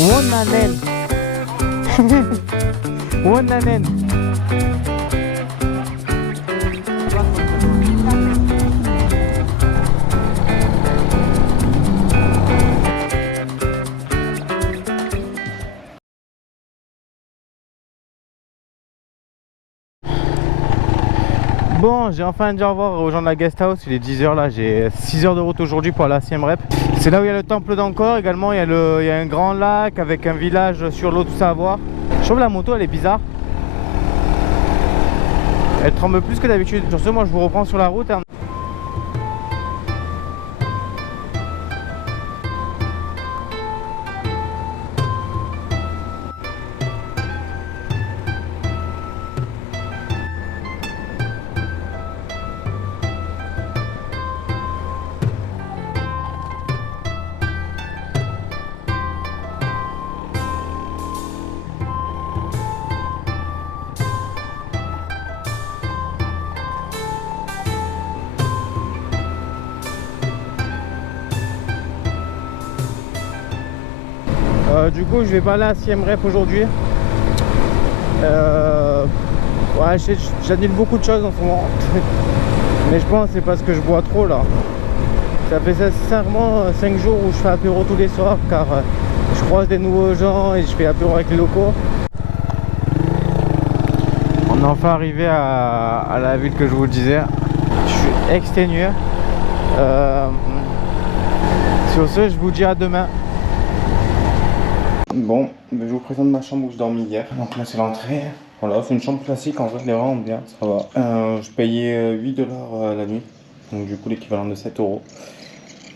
원나는 원나는. Bon, j'ai enfin dit au revoir aux gens de la guest house, il est 10h là, j'ai 6 heures de route aujourd'hui pour aller à la 6ème rep. C'est là où il y a le temple d'Angkor, également il y a un grand lac avec un village sur l'eau, tout ça à voir. Je trouve la moto elle est bizarre. Elle tremble plus que d'habitude. Sur ce, moi je vous reprends sur la route. Du coup, je vais pas aller à la 6ème rep aujourd'hui. Ouais, j'annule beaucoup de choses en ce moment. Mais je pense que c'est parce que je bois trop là. Ça fait sincèrement 5 jours où je fais apéro tous les soirs car je croise des nouveaux gens et je fais apéro avec les locaux. On est enfin arrivé à la ville que je vous disais. Je suis exténué. Sur ce, je vous dis à demain. Bon, je vous présente ma chambre où je dormis hier. Donc là c'est l'entrée. Voilà, c'est une chambre classique, en vrai elle est vraiment bien, ça va. Je payais 8$ la nuit, donc du coup l'équivalent de 7 €.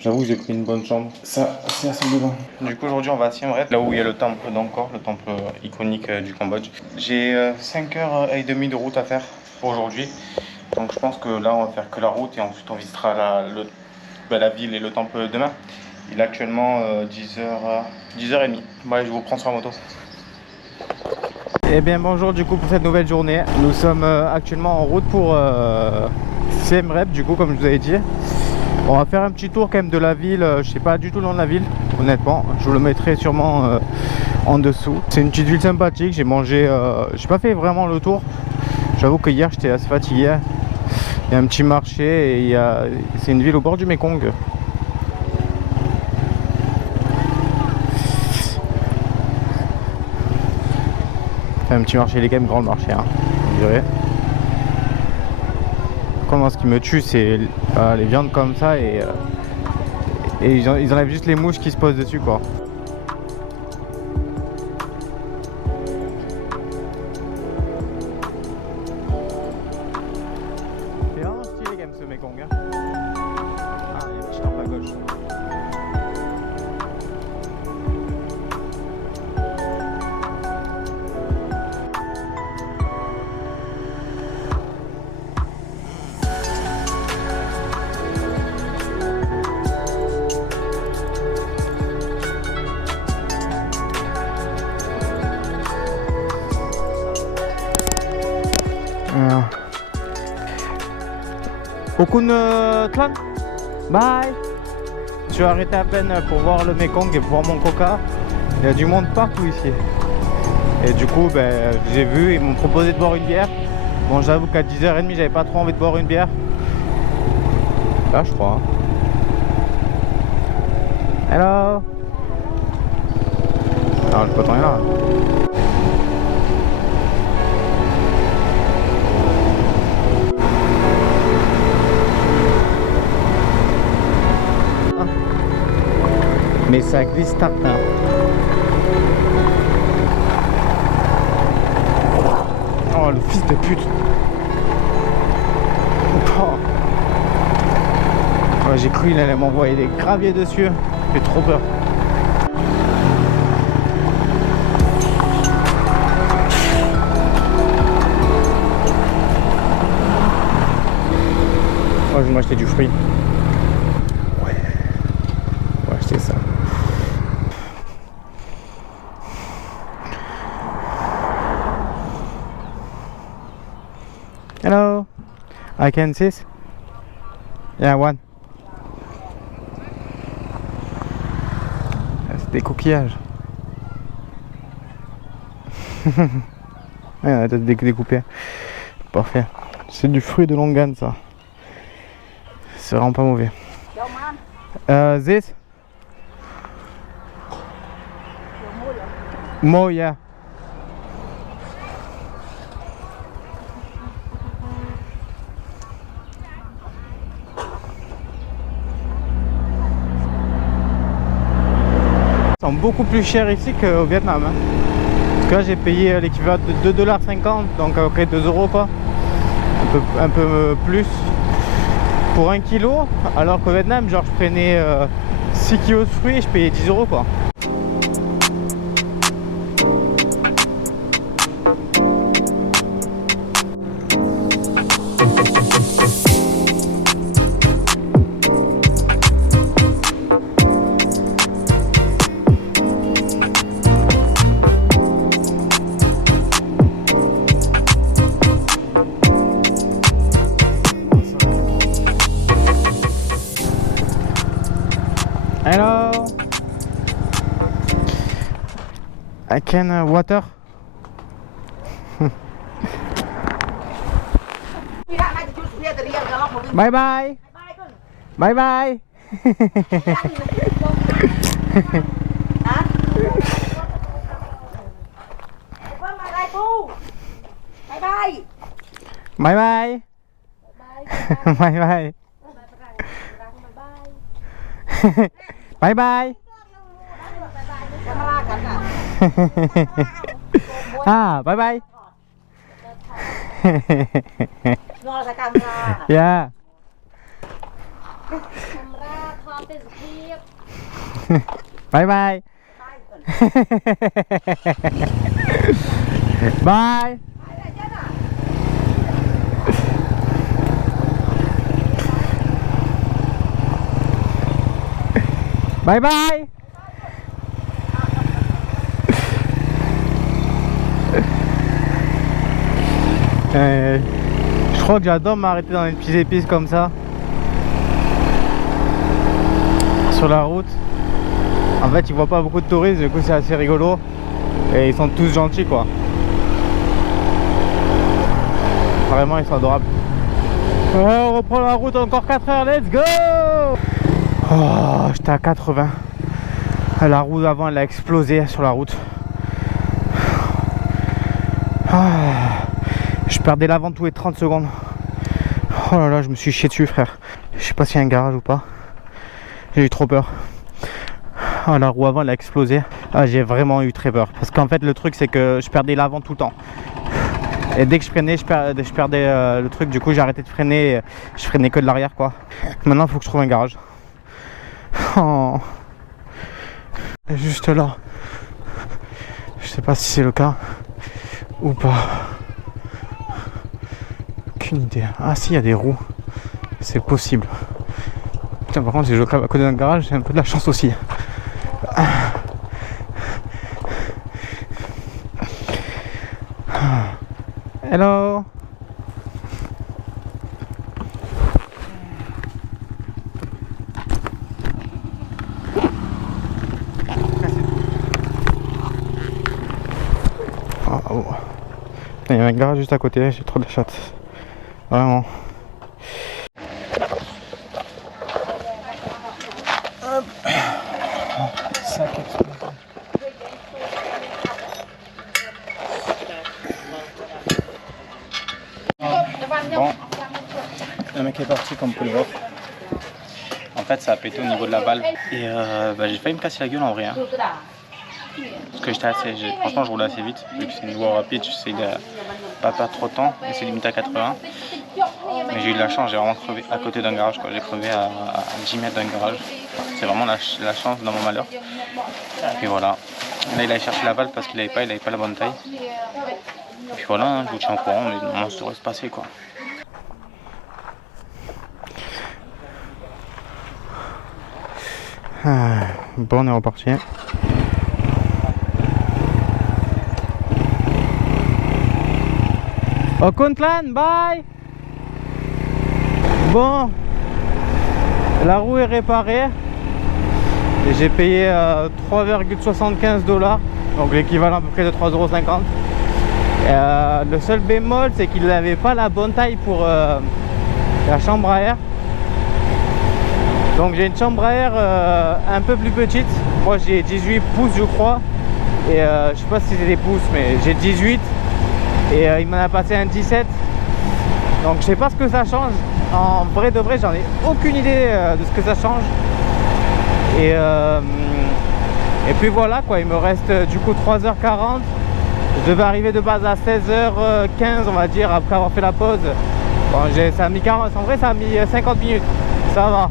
J'avoue que j'ai pris une bonne chambre. Ça, c'est assez dedans. Du coup aujourd'hui on va à Siem Reap, là où il y a le temple d'Angkor, le temple iconique du Cambodge. J'ai 5h30 de route à faire aujourd'hui. Donc je pense que là on va faire que la route et ensuite on visitera la ville et le temple demain. Il est actuellement 10h30. Bon, allez, je vous prends sur la moto. Eh bien bonjour du coup pour cette nouvelle journée. Nous sommes actuellement en route pour Siem Reap du coup comme je vous avais dit. On va faire un petit tour quand même de la ville. Je sais pas du tout le nom de la ville honnêtement. Je vous le mettrai sûrement en dessous. C'est une petite ville sympathique. J'ai mangé, j'ai pas fait vraiment le tour. J'avoue que hier j'étais assez fatigué. Il y a un petit marché et c'est une ville au bord du Mekong. Un petit marché, il est quand même grand le marché, hein, on dirait. Comment ce qui me tue, c'est les viandes comme ça et ils enlèvent juste les mouches qui se posent dessus quoi. C'est vraiment stylé quand même ce Mekong. Hein. Ah, il y a un petit temple à gauche. Okun Tlan. Bye. Je suis arrêté à peine pour voir le Mekong et pour voir mon coca. Il y a du monde partout ici. Et du coup, j'ai vu, ils m'ont proposé de boire une bière. Bon, j'avoue qu'à 10h30, j'avais pas trop envie de boire une bière. Là, je crois. Hello. Non, je peux pas rien là. Mais ça glisse tartin. Oh le fils de pute. Oh. Ouais, j'ai cru qu'il allait m'envoyer des graviers dessus. J'ai trop peur. Moi je vais m'acheter du fruit. Ouais. On va acheter ça. Hello, I can see. Yeah, one. C'est des coquillages. Ouais, la tête découpée. Parfait. C'est du fruit de longan ça. C'est vraiment pas mauvais. This? More, yeah. Ils sont beaucoup plus chers ici qu'au Vietnam. Hein. Parce que là j'ai payé l'équivalent de 2,50 $, donc à peu près 2 € quoi. Un peu plus pour 1 kilo, alors qu'au Vietnam genre je prenais 6 kilos de fruits et je payais 10 € quoi. Hello, I can water. Bye bye. Bye bye. Bye bye. Bye bye. Bye bye. Ah, bye bye. Yeah. Bye bye. Bye. Bye bye. Je crois que j'adore m'arrêter dans les petites épices comme ça sur la route. En fait ils voient pas beaucoup de touristes, du coup c'est assez rigolo et ils sont tous gentils quoi. Vraiment ils sont adorables. Ouais, on reprend la route, encore 4 heures, let's go. Oh, j'étais à 80. La roue avant elle a explosé sur la route. Je perdais l'avant tous les 30 secondes. Oh là là, je me suis chié dessus frère. Je sais pas s'il y a un garage ou pas. J'ai eu trop peur. Oh, la roue avant elle a explosé. Ah, j'ai vraiment eu très peur. Parce qu'en fait le truc c'est que je perdais l'avant tout le temps. Et dès que je freinais, je perdais le truc. Du coup j'ai arrêté de freiner. Je freinais que de l'arrière quoi. Maintenant il faut que je trouve un garage. Oh. Juste là. Je sais pas si c'est le cas ou pas. Aucune idée. Ah si, il y a des roues. C'est possible. Putain, par contre si je le à côté d'un garage, j'ai un peu de la chance aussi. Hello. Oh. Il y a un garage juste à côté, j'ai trop de chatte. Vraiment. Hop. Sac explosé. Bon, le mec est parti comme vous pouvez le voir. En fait ça a pété au niveau de la valve. Et j'ai failli me casser la gueule en vrai. Hein. Parce que franchement je roulais assez vite. Vu que c'est une voie rapide, je sais pas perdre trop de temps. Et c'est limité à 80. Mais j'ai eu de la chance, j'ai vraiment crevé à côté d'un garage. J'ai crevé à 10 mètres d'un garage. C'est vraiment la chance dans mon malheur. Et puis voilà. Là il a cherché la valve parce qu'il n'avait pas la bonne taille. Et puis voilà, hein, je vous tiens au courant, mais normalement ça devrait se passer quoi. Bon, on est reparti. Au Kuntland, bye. Bon, la roue est réparée et j'ai payé 3,75 $, donc l'équivalent à peu près de 3,50 €. Le seul bémol, c'est qu'il n'avait pas la bonne taille pour la chambre à air. Donc j'ai une chambre à air un peu plus petite. Moi j'ai 18 pouces je crois. Et je sais pas si c'est des pouces, mais j'ai 18. Et il m'en a passé un 17. Donc je sais pas ce que ça change. En vrai de vrai, j'en ai aucune idée de ce que ça change. Et puis voilà quoi, il me reste du coup 3h40. Je devais arriver de base à 16h15 on va dire, après avoir fait la pause. Bon, ça a mis 40, en vrai ça a mis 50 minutes. Ça va.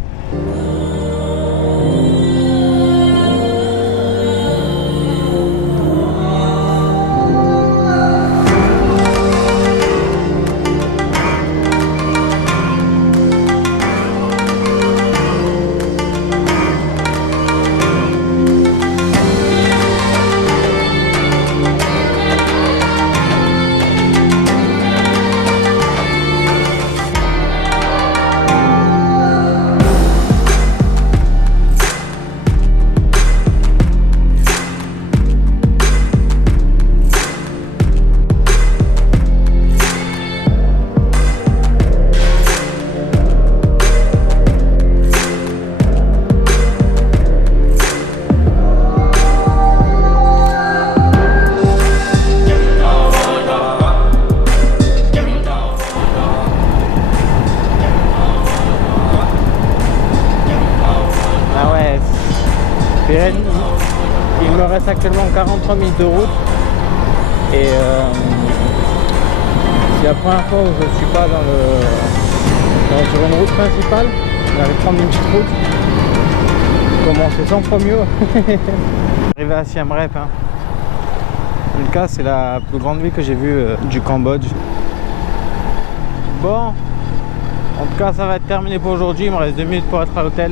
Il me reste actuellement 43 minutes de route et c'est la première fois où je ne suis pas sur une route principale. J'arrive à prendre une petite route. Comment c'est 100 fois mieux. Arrivé à Siem Reap. Hein. En tout cas, c'est la plus grande ville que j'ai vue du Cambodge. Bon, en tout cas, ça va être terminé pour aujourd'hui. Il me reste 2 minutes pour être à l'hôtel.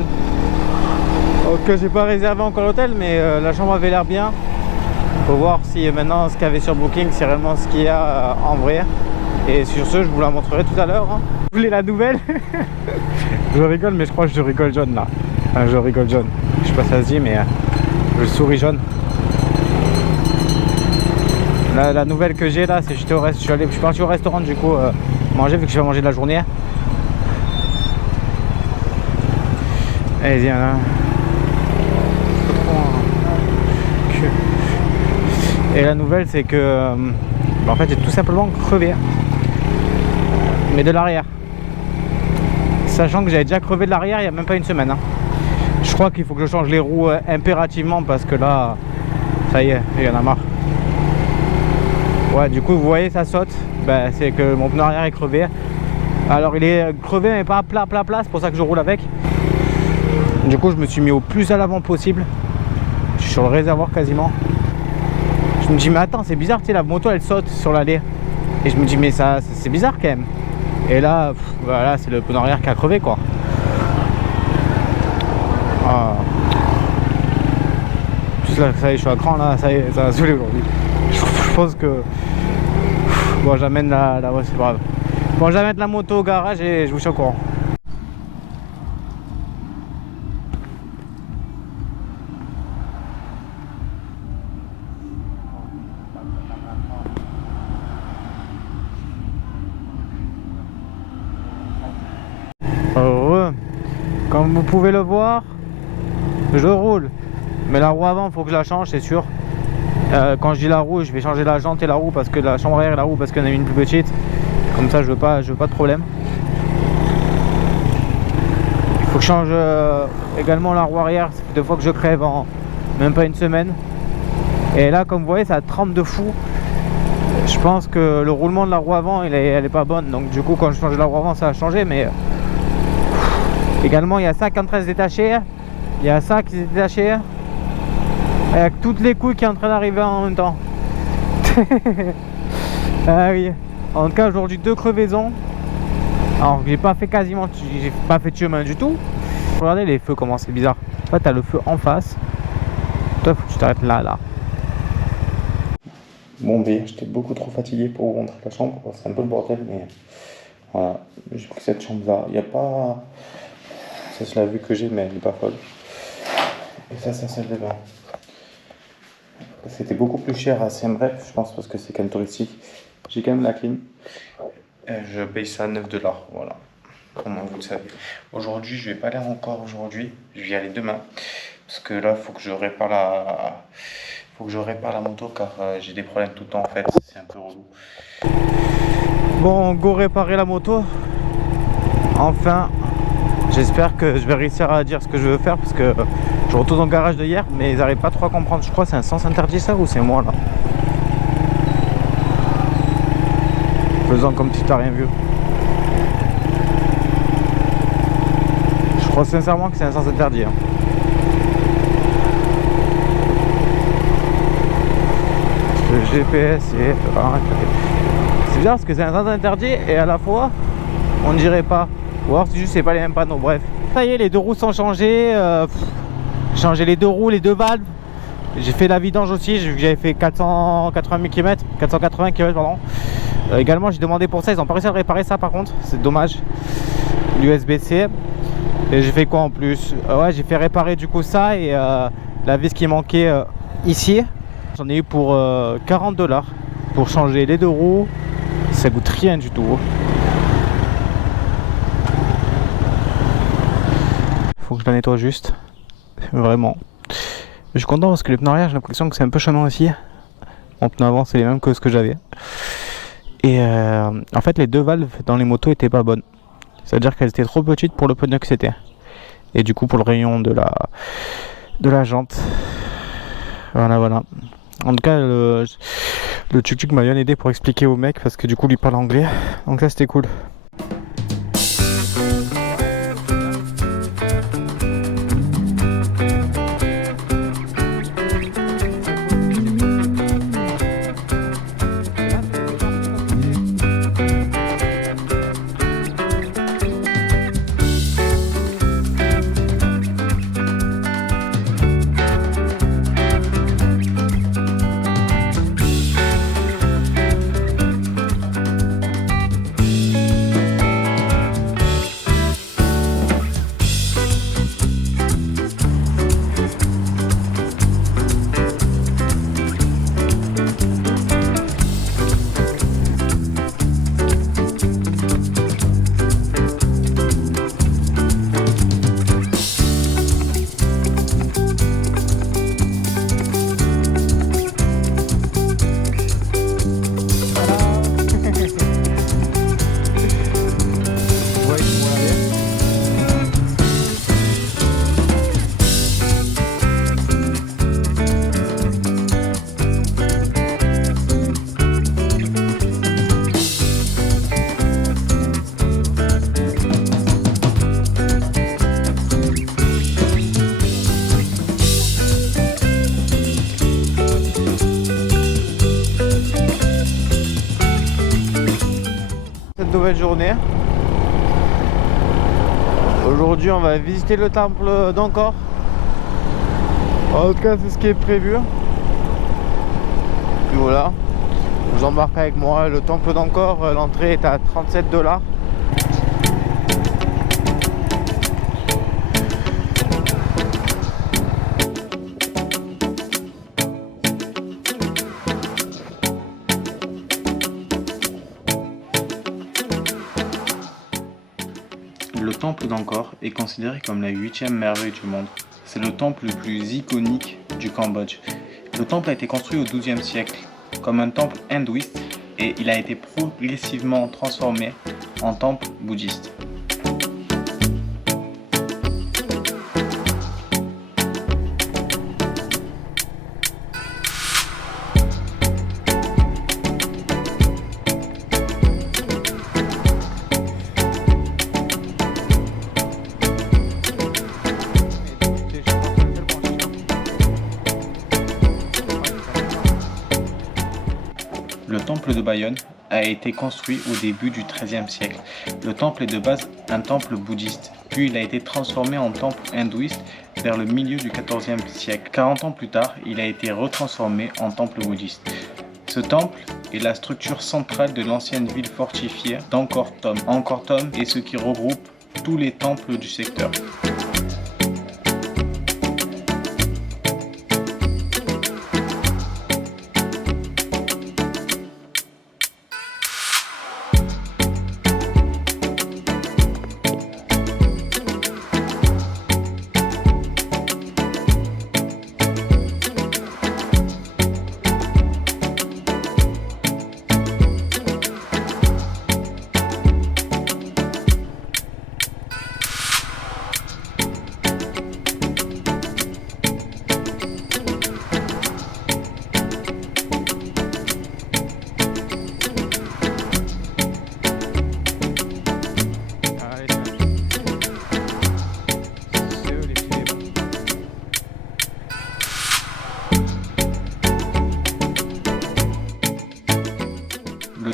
Donc j'ai pas réservé encore l'hôtel, mais la chambre avait l'air bien. Faut voir si maintenant ce qu'il y avait sur Booking c'est réellement ce qu'il y a en vrai. Et sur ce, je vous la montrerai tout à l'heure. Hein. Vous voulez la nouvelle? Je rigole, mais je crois que je rigole jaune là. Enfin, je rigole jaune. Je sais pas si ça se dit, mais je souris jaune. La nouvelle que j'ai là, c'est que je suis parti au restaurant du coup manger vu que je vais manger de la journée. Allez, viens là. Et la nouvelle c'est que en fait j'ai tout simplement crevé, mais de l'arrière, sachant que j'avais déjà crevé de l'arrière il n'y a même pas une semaine. Hein. Je crois qu'il faut que je change les roues impérativement parce que là ça y est, il y en a marre. Ouais, du coup vous voyez ça saute, ben, c'est que mon pneu arrière est crevé. Alors il est crevé mais pas plat, c'est pour ça que je roule avec. Du coup je me suis mis au plus à l'avant possible. Je suis sur le réservoir quasiment. Je me dis mais attends, c'est bizarre, tu sais, la moto elle saute sur l'allée. Et je me dis mais ça c'est bizarre quand même. Et là voilà, c'est le pneu arrière qui a crevé quoi. Ah. Juste là, ça y est, je suis à cran là, ça y est, ça va saouler aujourd'hui. Je pense que bon, j'amène ouais, c'est grave. Bon, j'amène la moto au garage et je vous suis au courant. Heureux. Comme vous pouvez le voir, je roule. Mais la roue avant, il faut que je la change, c'est sûr. Quand je dis la roue, je vais changer la jante et la roue parce que la chambre arrière et la roue parce qu'il y en a une plus petite. Comme ça, je veux pas de problème. Il faut que je change également la roue arrière. Ça fait 2 fois que je crève en même pas une semaine. Et là, comme vous voyez, ça trempe de fou. Je pense que le roulement de la roue avant, elle est pas bonne. Donc du coup, quand je change la roue avant, ça a changé. Mais également, il y a ça qui est en train de se détacher. Il y a ça qui s'est détaché. Avec toutes les couilles qui sont en train d'arriver en même temps. Ah oui. En tout cas aujourd'hui 2 crevaisons. Alors j'ai pas fait de chemin du tout. Regardez les feux comment c'est bizarre. En fait t'as le feu en face. Toi faut que tu t'arrêtes là. Bon B, j'étais beaucoup trop fatigué pour rentrer la chambre. C'est un peu le bordel mais voilà. J'ai pris cette chambre là. Il n'y a pas... Ça c'est la vue que j'ai mais elle n'est pas folle. Et ça c'est celle de bain. C'était beaucoup plus cher à Siem Reap, je pense, parce que c'est quand même touristique. J'ai quand même la clim. Je paye ça 9 $, voilà. Comment vous le savez. Aujourd'hui, je vais pas aller encore aujourd'hui. Je vais y aller demain. Parce que là, faut que je répare la moto car j'ai des problèmes tout le temps en fait. C'est un peu relou. Bon, go réparer la moto. Enfin, j'espère que je vais réussir à dire ce que je veux faire parce que je retourne dans le garage de hier, mais ils n'arrivent pas trop à comprendre. Je crois que c'est un sens interdit ça ou c'est moi là? Faisant comme si t'as rien vu. Je crois sincèrement que c'est un sens interdit. Hein. Le GPS est... C'est bizarre parce que c'est un sens interdit et à la fois on ne dirait pas. Ou alors c'est juste c'est pas les mêmes panneaux, bref. Ça y est, les deux roues sont changées. J'ai changé les deux roues, les deux valves. J'ai fait la vidange aussi, j'ai vu que j'avais fait 480 km, 480 km pardon. Également j'ai demandé pour ça, ils n'ont pas réussi à réparer ça par contre, c'est dommage. L'USB-C. Et j'ai fait quoi en plus? Ouais, j'ai fait réparer du coup ça et la vis qui manquait ici. J'en ai eu pour 40 $ pour changer les deux roues. Ça coûte rien du tout. Faut que je la nettoie juste. Vraiment. Je suis content parce que les pneus arrière, j'ai l'impression que c'est un peu chaud aussi. Mon pneu avant, c'est les mêmes que ce que j'avais. Et en fait, les deux valves dans les motos étaient pas bonnes. C'est-à-dire qu'elles étaient trop petites pour le pneu que c'était. Et du coup, pour le rayon de la jante. Voilà, voilà. En tout cas, le tuk-tuk m'a bien aidé pour expliquer au mec parce que du coup, lui parle anglais. Donc ça, c'était cool. Nouvelle journée. Aujourd'hui on va visiter le temple d'Angkor. En tout cas c'est ce qui est prévu. Puis voilà, je vous embarque avec moi. Le temple d'Angkor, l'entrée est à 37 $. Le temple d'Angkor est considéré comme la 8e merveille du monde. C'est le temple le plus iconique du Cambodge. Le temple a été construit au XIIe siècle comme un temple hindouiste et il a été progressivement transformé en temple bouddhiste. Le temple de Bayonne a été construit au début du XIIIe siècle. Le temple est de base un temple bouddhiste, puis il a été transformé en temple hindouiste vers le milieu du XIVe siècle. 40 ans plus tard, il a été retransformé en temple bouddhiste. Ce temple est la structure centrale de l'ancienne ville fortifiée d'Angkor Thom. Angkor Thom est ce qui regroupe tous les temples du secteur.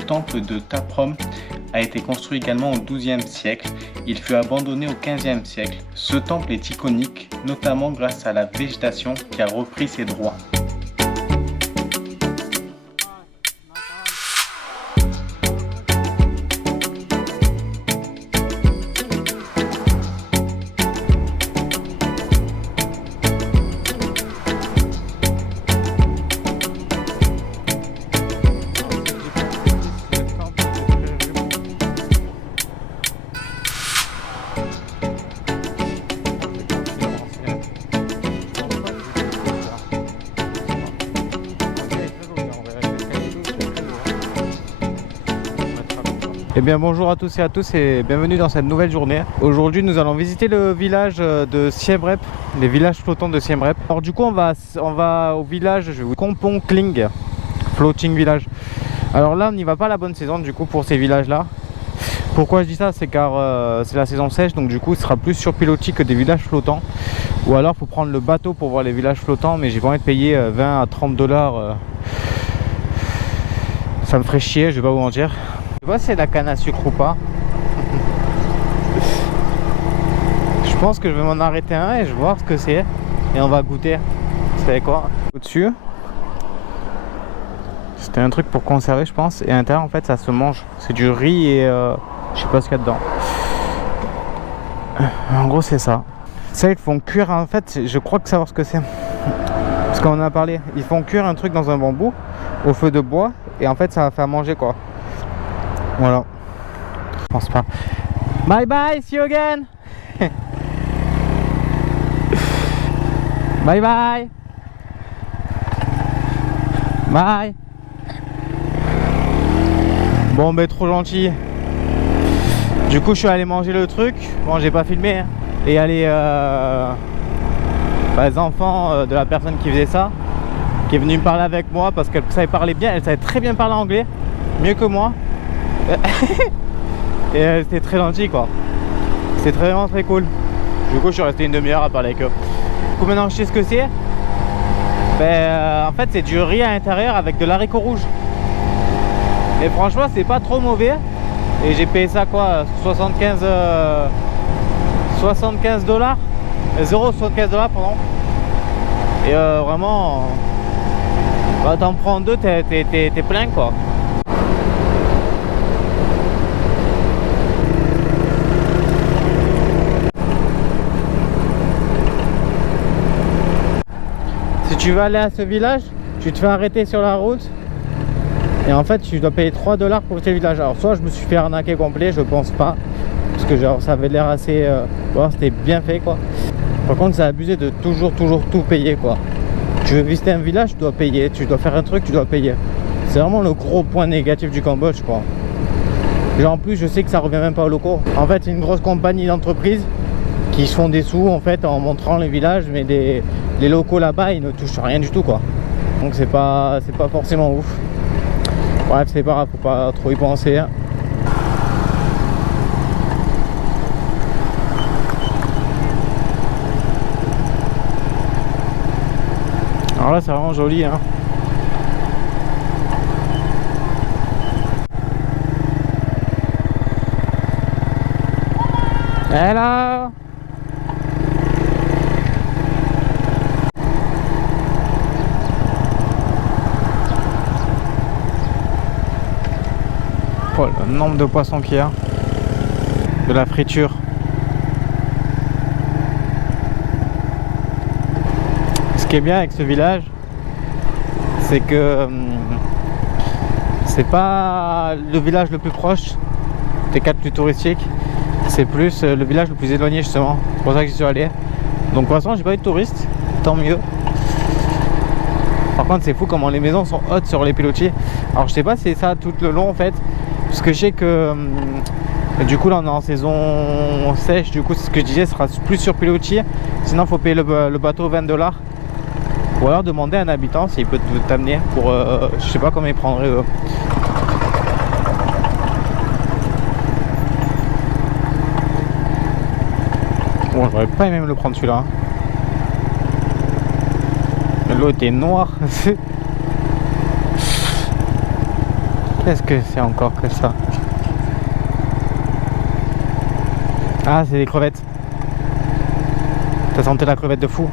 temple de Taprom a été construit également au XIIe siècle. Il fut abandonné au XVe siècle. Ce temple est iconique, notamment grâce à la végétation qui a repris ses droits. Eh bien bonjour à tous et bienvenue dans cette nouvelle journée. Aujourd'hui nous allons visiter le village de Siem Reap, les villages flottants de Siem Reap. Alors du coup on va au village Kampong Kling, Floating Village. Alors là on n'y va pas à la bonne saison du coup pour ces villages là. Pourquoi je dis ça? C'est car c'est la saison sèche, donc du coup ce sera plus surpilotis que des villages flottants. Ou alors faut prendre le bateau pour voir les villages flottants, mais j'ai pas envie de payer 20 à 30 $. Ça me ferait chier, je vais pas vous mentir. Je sais pas si c'est de la canne à sucre ou pas. Je pense que je vais m'en arrêter un et je vais voir ce que c'est. Et on va goûter. Vous savez quoi? Au-dessus, c'était un truc pour conserver je pense. Et à l'intérieur en fait ça se mange. C'est du riz et je sais pas ce qu'il y a dedans. En gros c'est ça. Ça ils font cuire en fait, je crois que savoir ce que c'est. Parce qu'on en a parlé. Ils font cuire un truc dans un bambou au feu de bois. Et en fait ça va faire manger quoi. Voilà. Je pense pas. Bye bye, see you again. Bye bye. Bye. Bon ben trop gentil. Du coup je suis allé manger le truc. Bon j'ai pas filmé hein. Et aller les enfants de la personne qui faisait ça, qui est venue me parler avec moi parce qu'elle savait parler bien, elle savait très bien parler anglais, mieux que moi. Et elle était très gentille quoi. C'était vraiment très cool. Du coup je suis resté une demi-heure à parler avec eux. Du coup maintenant je sais ce que c'est. En fait c'est du riz à l'intérieur avec de l'haricot rouge. Et franchement c'est pas trop mauvais. Et j'ai payé ça quoi, 75 $, 0,75 $, pardon. Et vraiment t'en prends deux, t'es plein quoi. Si tu veux aller à ce village, tu te fais arrêter sur la route et en fait tu dois payer 3 $ pour ce village. Alors soit je me suis fait arnaquer complet, je pense pas, parce que genre ça avait l'air assez c'était bien fait quoi. Par contre c'est abusé de toujours tout payer quoi. Tu veux visiter un village, tu dois payer, tu dois faire un truc, tu dois payer. C'est vraiment le gros point négatif du Cambodge quoi. Et en plus je sais que ça revient même pas aux locaux. En fait c'est une grosse compagnie d'entreprise qui se font des sous en fait en montrant les villages, mais les locaux là-bas ils ne touchent rien du tout quoi. Donc c'est pas forcément ouf. Bref c'est pas grave, faut pas trop y penser. Alors là c'est vraiment joli hein. Hello. Oh, le nombre de poissons qu'il y a. De la friture. Ce qui est bien avec ce village, c'est que c'est pas le village le plus proche des 4 plus touristiques. C'est plus le village le plus éloigné justement. C'est pour ça que j'y suis allé. Donc pour l'instant j'ai pas eu de touristes, tant mieux. Par contre c'est fou comment les maisons sont hautes sur les pilotis. Alors je sais pas si c'est ça tout le long en fait. Parce que je sais que du coup là on est en saison sèche. Du coup c'est ce que je disais, sera plus sur pilotis. Sinon faut payer le bateau 20 $. Ou alors demander à un habitant s'il peut t'amener pour je sais pas combien il prendrait eux. Bon, j'aurais pas aimé me le prendre celui-là. L'eau était noire. Qu'est-ce que c'est encore que ça? Ah, c'est des crevettes. T'as senti la crevette de fou?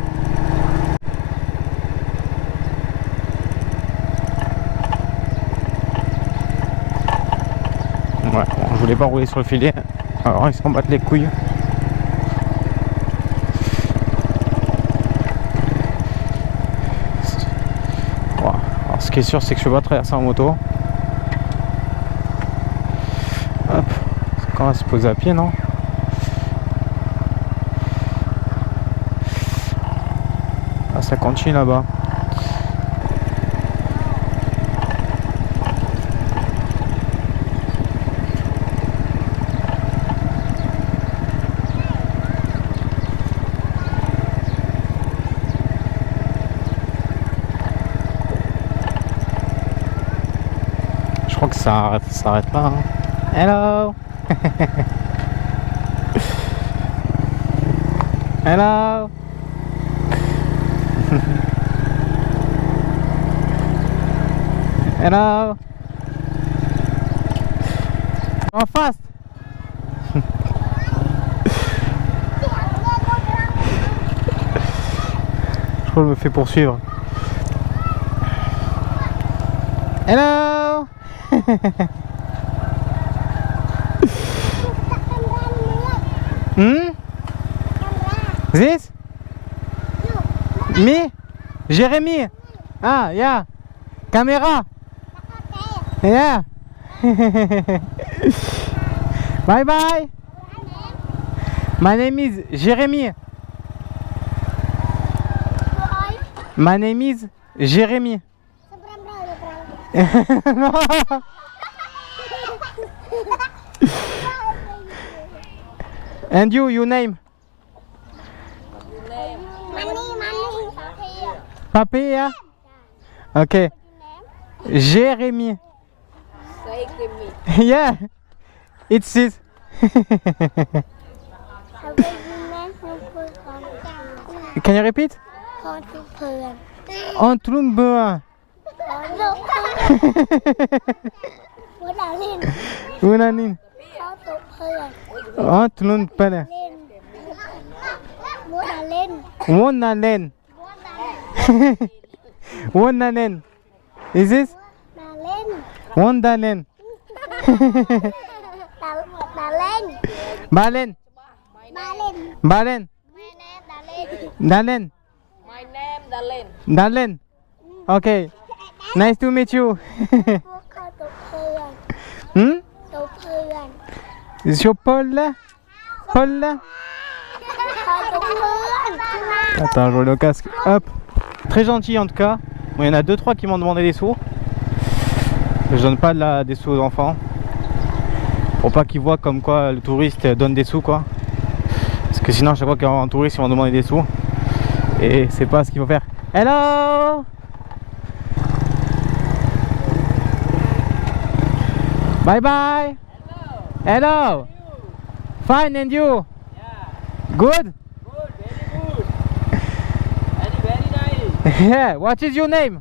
Ouais, bon, je voulais pas rouler sur le filet. Alors ils s'en battent les couilles. Bon, alors, ce qui est sûr, c'est que je peux pas traverser en moto. Hop, c'est quand même se poser à pied, non? Ah, ça continue là-bas. Je crois que ça s'arrête pas. Hein. Hello. Hello. Hello. En face. Je crois que je me fais poursuivre. Hello. This? Me? Jérémy? Ah, yeah. Caméra? Yeah. Bye bye. My name is Jérémy. My name is Jérémy. Non. And you name? Papi, yeah? Okay. Jérémy. Yeah. It's this. Can you repeat? Antlumba. Unanin. Antlumba. Wonanen. Wonanen. Is this? Wondanen. Balen. Balen. Dalen. My name Dalen. Dalen. Okay. Nice to meet you. Is your Paul là? Paul là? Attends, je roule le casque. Hop. Très gentil en tout cas. Bon, il y en a 2-3 qui m'ont demandé des sous. Je donne pas des sous aux enfants. Pour pas qu'ils voient comme quoi le touriste donne des sous quoi. Parce que sinon, à chaque fois qu'il y a un touriste, ils vont demander des sous. Et c'est pas ce qu'il faut faire. Hello! Bye bye! Hello! Hello! Fine, and you? Yeah. Good? Good, very nice. Yeah, what is your name?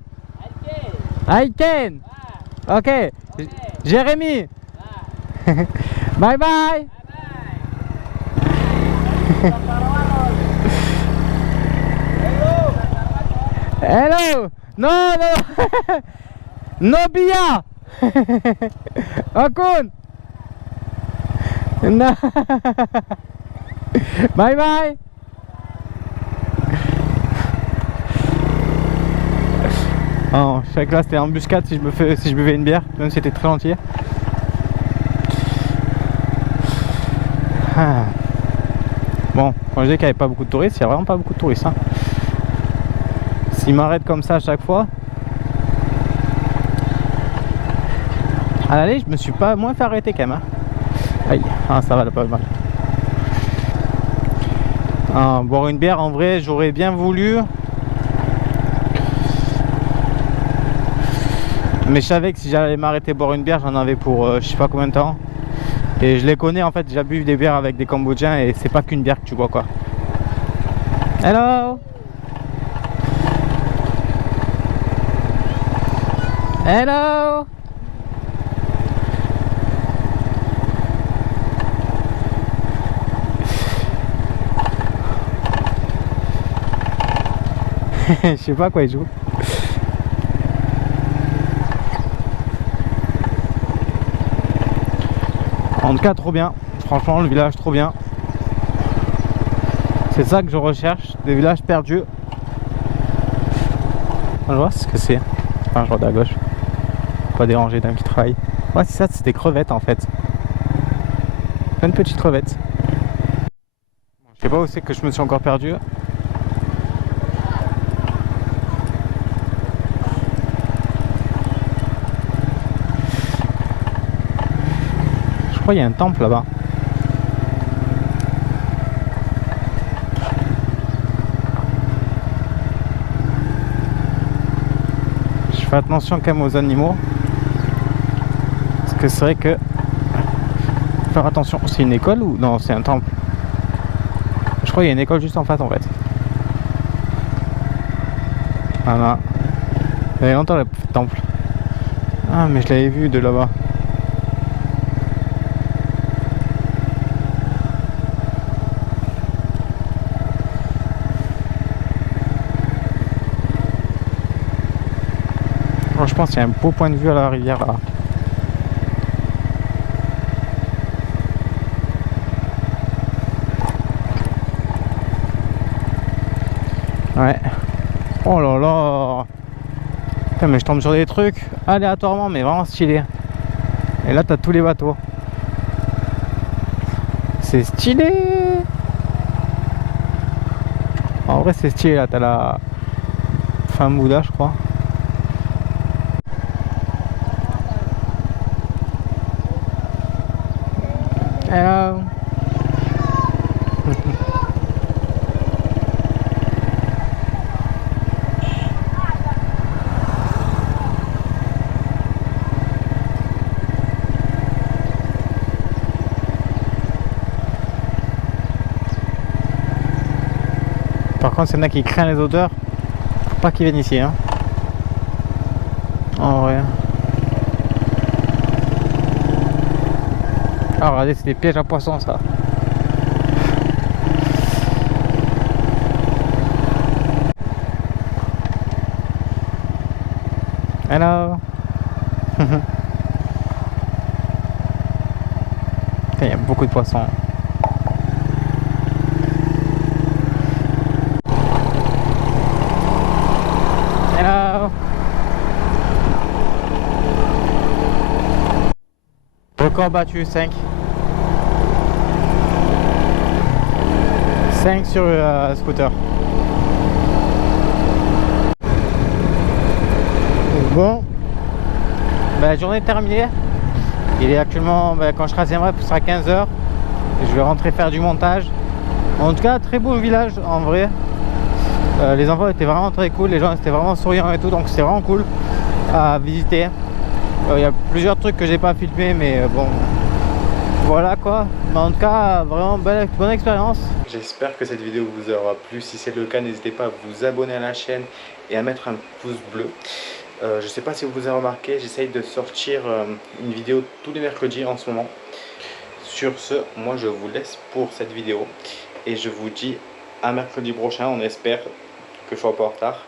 Okay. Aiken. Ah, Okay. okay. Jérémy. Ah, Bye bye. bye bye. Hello. No, no. No bia. Akun. No. Bye bye. Oh, je sais que là c'était embuscade si je buvais une bière, même si c'était très entier. Ah. Bon, quand je dis qu'il n'y avait pas beaucoup de touristes, il n'y a vraiment pas beaucoup de touristes. Hein. S'ils m'arrêtent comme ça à chaque fois. À l'aller, je me suis pas moins fait arrêter quand même. Hein. Aïe, ah, ça va là pas mal. Ah, boire une bière, en vrai, j'aurais bien voulu. Mais je savais que si j'allais m'arrêter boire une bière, j'en avais pour je sais pas combien de temps. Et je les connais en fait, j'ai bu des bières avec des Cambodgiens et c'est pas qu'une bière que tu bois quoi. Hello. Hello. Je sais pas à quoi il joue. En tout cas, trop bien. Franchement, le village, trop bien. C'est ça que je recherche, des villages perdus. Je vois ce que c'est. Enfin, je regarde à gauche. Pas déranger d'un qui travaille. Ouais, c'est ça, c'est des crevettes en fait. Plein de petites crevettes. Je sais pas où c'est que je me suis encore perdu. Je crois qu'il y a un temple là-bas. Je fais attention quand même aux animaux. Parce que c'est vrai que... Faire attention. C'est une école ou... Non, c'est un temple. Je crois qu'il y a une école juste en face en fait. Voilà. Il y avait longtemps le temple. Ah mais je l'avais vu de là-bas. Oh, je pense qu'il y a un beau point de vue à la rivière là. Ouais. Oh là là. Putain, mais je tombe sur des trucs aléatoirement mais vraiment stylés. Et là t'as tous les bateaux. C'est stylé. En vrai c'est stylé là, t'as la femme Bouddha je crois. Hello. Par contre, s'il y en a qui craignent les odeurs, faut pas qu'ils viennent ici. Hein. En vrai. Ah, regardez, c'est des pièges à poissons, ça. Hello. Il y a beaucoup de poissons. Hello. Record battu, 5. 5 sur scooter. Bon, ben, la journée est terminée. Il est actuellement, ben, quand je traverserai, ce sera 15 h. Je vais rentrer faire du montage. En tout cas, très beau village en vrai. Les enfants étaient vraiment très cool, les gens étaient vraiment souriants et tout, donc c'était vraiment cool à visiter. Il y a plusieurs trucs que j'ai pas filmé, mais bon, voilà quoi. Mais en tout cas, vraiment bonne expérience. J'espère que cette vidéo vous aura plu. Si c'est le cas, n'hésitez pas à vous abonner à la chaîne et à mettre un pouce bleu. Je sais pas si vous avez remarqué, j'essaye de sortir une vidéo tous les mercredis en ce moment. Sur ce, moi je vous laisse pour cette vidéo et je vous dis à mercredi prochain. On espère que je sois pas en retard.